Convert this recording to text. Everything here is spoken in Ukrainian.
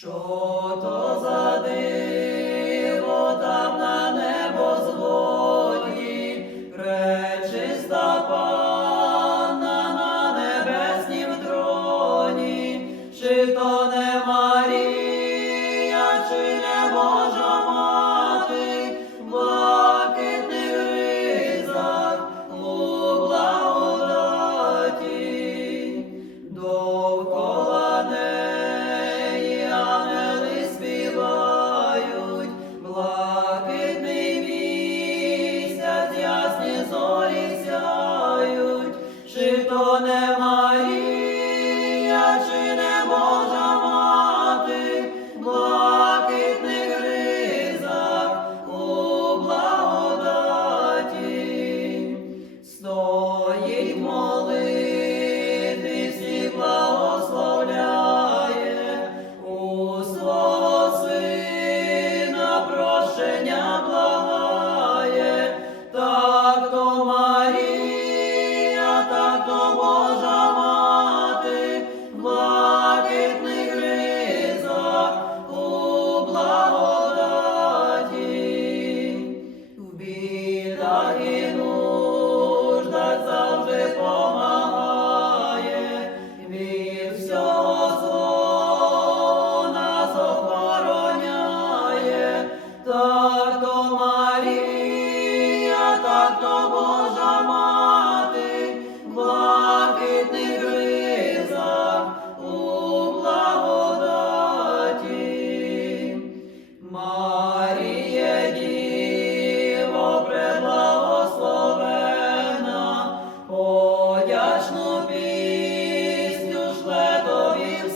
Що то за диво там на небо згодні, речиста пам'ять. ne свята мати, блакитних благодаті, Маріє Діво, подячну пісню шле тобі